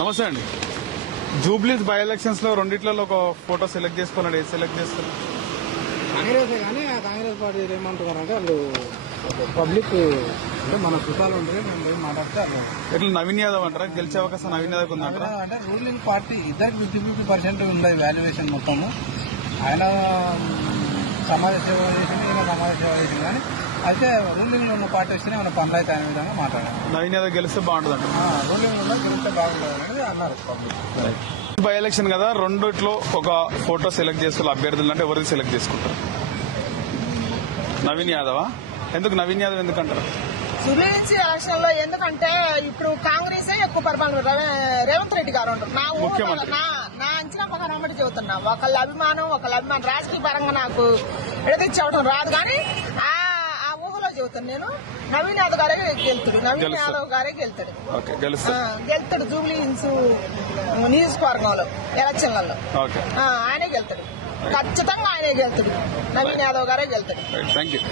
నమస్తే అండి. జూబ్లీస్ by elections లో రెండిట్లలో ఒక ఫోటో సెలెక్ట్ చేసుకోవాలండి. ఏది సెలెక్ట్ చేస్తారు? కాంగ్రెస్ కానీ ఆ కాంగ్రెస్ పార్టీ ఏమంటున్నారంటే వాళ్ళు పబ్లిక్ అంటే మన చుట్టాలు ఉంటే మేము పోయి మాట్లాడితే ఎట్లా నవీన్ యాదవ్ అంటారా? గెలిచే అవకాశం నవీన్ యాదవ్ ఉందంటారా? అంటే రూలింగ్ పార్టీ ఇద్దరికి 50% ఉండదు వాల్యుయేషన్ మొత్తము. ఆయన సమాజ సేవ చేసింది, ఈయన సమాజ సేవ చేసింది. కానీ అయితే రూలింగ్ లో ఉన్న పార్టీ వస్తేనే మన పనులు అయితే అనే విధంగా మాట్లాడారు. నవీన్ యాదవ్ గెలిస్తే బాగుంటుంది అంట. రూలింగ్ లో గెలిస్తే బాగుంటుంది అనేది అన్నారు పబ్లిక్. బై ఎలక్షన్ కదా, రెండిట్లో ఒక ఫోటో సెలెక్ట్ చేసుకోవాలి అభ్యర్థులు అంటే ఎవరిది సెలెక్ట్ చేసుకుంటారు? నవీన్ యాదవా? ఎందుకు నవీన్ యాదవ్ ఎందుకంటారు? జూబ్లీహిల్స్ ఎలక్షన్ లో ఎందుకంటే ఇప్పుడు కాంగ్రెస్ ఎక్కువ పరిపాలన రేవంత్ రెడ్డి గారు ఉంటారు. నా ముఖ్యమంత్రి. నా అంచనా ప్రకారం అమ్మటి చెబుతున్నా. ఒకళ్ళ అభిమానం రాజకీయ పరంగా నాకు ఎడతెచ్చవడం రాదు, కానీ ఆ ఊహలో చెబుతాను నేను. నవీన్ యాదవ్ గారే గెలుతాడు. నవీన్ యాదవ్ గారే గెలుతాడు జూబ్లీహిల్స్ నియోజకవర్గంలో ఎలక్షన్లలో ఆయనే గెలుతాడు. ఖచ్చితంగా ఆయనే గెలుతాడు. నవీన్ యాదవ్ గారే గెలుతాడు. Thank you.